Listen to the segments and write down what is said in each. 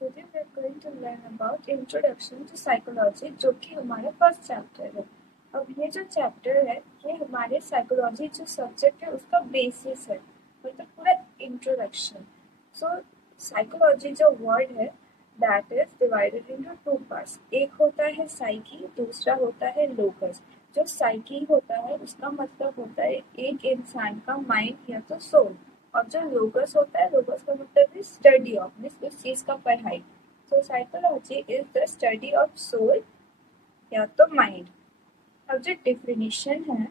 today we are going to learn about introduction to psychology, जो कि हमारा first chapter है। अब ये जो चैप्टर है ये हमारे साइकोलॉजी जो सब्जेक्ट है उसका बेसिस है, मतलब पूरा इंट्रोडक्शन। सो साइकोलॉजी जो वर्ड है that is divided into two parts. एक होता है साइकी, दूसरा होता है लोकस। जो साइकी होता है उसका मतलब होता है एक इंसान का माइंड या तो सोल, और जो लोकस होता है, लोकस का मतलब है स्टडी ऑफ, मीन्स उस चीज का पढ़ाई। तो psychology is the study of soul या तो माइंड। अब जो डेफिनेशन है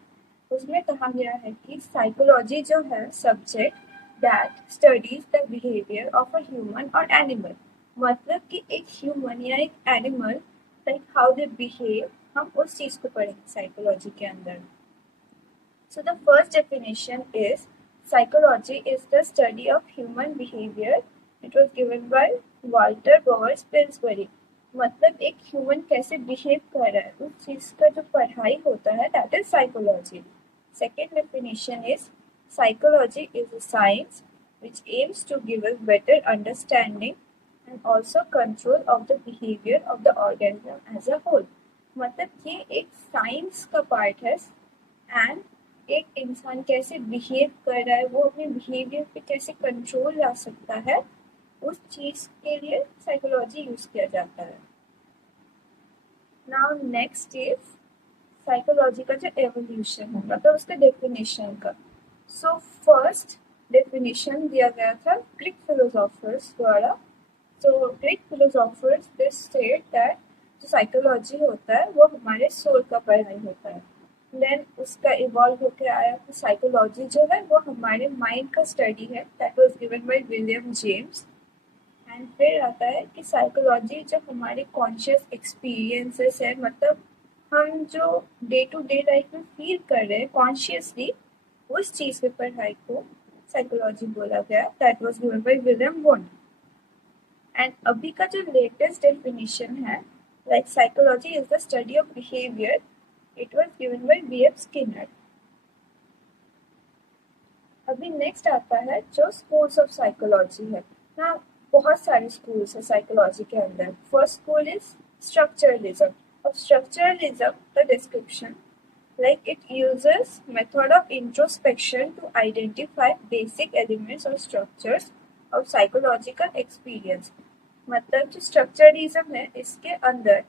उसमें कहा गया है कि साइकोलॉजी जो है subject that studies the behaviour of a human और एनिमल। मतलब कि एक ह्यूमन या एक animal like how they behave, हम उस चीज को पढ़ेंगे साइकोलॉजी के अंदर। So the first definition is psychology is the study of human behavior. It was given by Walter Bowers Pillsbury. मतलब एक ह्यूमन कैसे बिहेव कर रहा है उस चीज का जो पढ़ाई होता है that is psychology. Second definition is psychology is a science which aims to give us better understanding and also control of the behavior of the organism as a whole. मतलब ये एक साइंस का पार्ट है and एक इंसान कैसे behave कर रहा है, वो अपने बिहेवियर पे कैसे कंट्रोल ला सकता है, उस चीज के लिए साइकोलॉजी यूज किया जाता है। नाउ नेक्स्ट इज साइकोलॉजी का जो एवोल्यूशन है, मतलब उसका डेफिनेशन का। सो फर्स्ट डेफिनेशन दिया गया था ग्रीक फिलोसोफर्स द्वारा। So Greek philosophers they state that जो साइकोलॉजी होता है वो हमारे सोल का पढ़ाई होता है। देन उसका इवॉल्व होकर आया कि साइकोलॉजी जो है वो हमारे माइंड का स्टडी है, that was given by William James. And फिर आता है कि साइकोलॉजी जो हमारे कॉन्शियस एक्सपीरियंसेस है, मतलब हम जो डे टू डे लाइफ में फील कर रहे हैं कॉन्शियसली, उस चीज के पढ़ाई को साइकोलॉजी बोला गया, that was given by William wound. And अभी का जो लेटेस्ट डेफिनेशन है like psychology is the study of behaviour, it was given by B.F. Skinner. अभी नेक्स्ट आता है जो स्कूल्स ऑफ साइकोलॉजी है ना। बहुत सारे स्कूल्स है साइकोलॉजी के अंदर। First school is structuralism. अब structuralism the description like it uses method of introspection to identify basic elements or structures of psychological experience। मतलब जो स्ट्रक्चरलिज्म है इसके अंदर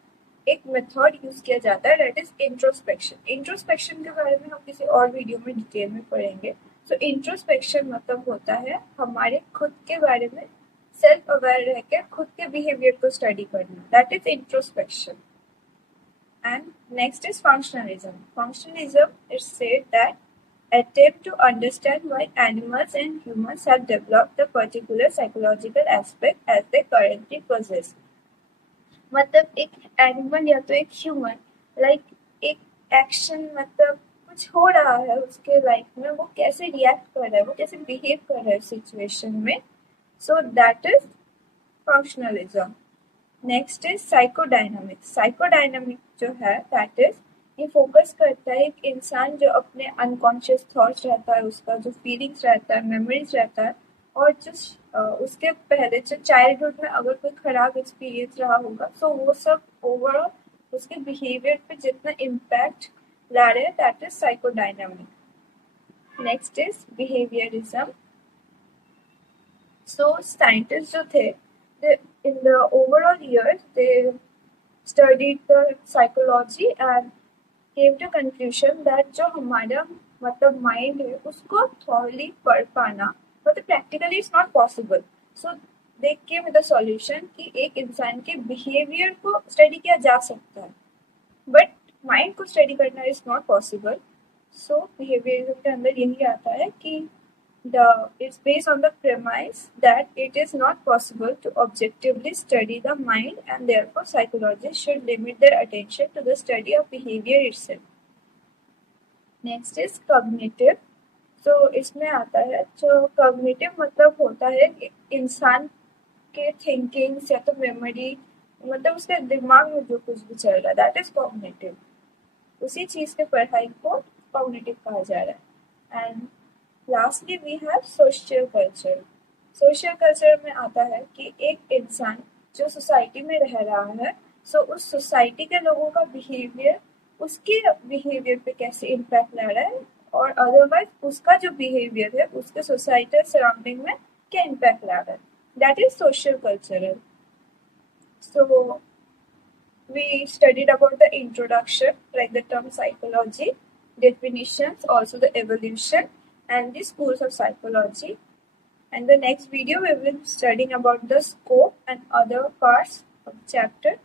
एक मेथड यूज किया जाता है दैट इज इंट्रोस्पेक्शन। इंट्रोस्पेक्शन के बारे में हम किसी और वीडियो में डिटेल में पढ़ेंगे। सो इंट्रोस्पेक्शन मतलब होता है हमारे खुद के बारे में सेल्फ अवेयर रह के खुद के बिहेवियर को स्टडी करना, that is introspection. And next is functionalism. Functionalism is said that attempt to understand why animals and humans have developed the particular psychological aspect as they currently possess। मतलब एक animal या तो एक human like एक action, मतलब कुछ हो रहा है उसके लाइफ में, वो कैसे रिएक्ट कर रहा है, वो कैसे बिहेव कर रहा है सिचुएशन में। So that is functionalism. Next is psychodynamic. Psychodynamic जो है दैट इज ये फोकस करता है एक इंसान जो अपने अनकॉन्शियस थॉट्स रहता है, उसका जो फीलिंग्स रहता है, मेमोरीज रहता है, और जो उसके पहले जो चाइल्डहुड में अगर कोई खराब एक्सपीरियंस रहा होगा तो वो सब ओवरऑल उसके बिहेवियर पे जितना इम्पैक्ट ला रहे हैं that is psychodynamic. Next is behaviourism. So scientist जो थे in the overall years they studied the psychology and came to conclusion that जो हमारा मतलब माइंड है उसको थॉरली पढ़ पाना मतलब practically it's not possible. So they came with the solution कि एक इंसान के बिहेवियर को स्टडी किया जा सकता है बट माइंड को स्टडी करना is not possible. So behaviourism के अंदर यही आता है कि it's based on the premise that it is not possible to objectively study the mind and therefore psychologists should limit their attention to the study of behavior itself. Next is cognitive. So इसमें आता है जो cognitive मतलब होता है इंसान के thinkings या तो मेमोरी, मतलब उसके दिमाग में जो कुछ भी चल रहा है दैट इज cognitive। उसी चीज के पढ़ाई को cognitive कहा जा रहा है। And lastly we have social culture. Social culture में आता है कि एक इंसान जो सोसाइटी में रह रहा है, सो उस सोसाइटी के लोगों का बिहेवियर उसके बिहेवियर पे कैसे इम्पैक्ट ला रहा है, और अदरवाइज उसका जो बिहेवियर है उसके सोसाइटल सराउंडिंग में क्या इम्पैक्ट ला रहा है. That is social cultural. So we studied about the introduction, like the term psychology, definitions, also the evolution and the schools of psychology. And the next video we will be studying about the scope and other parts of the chapter.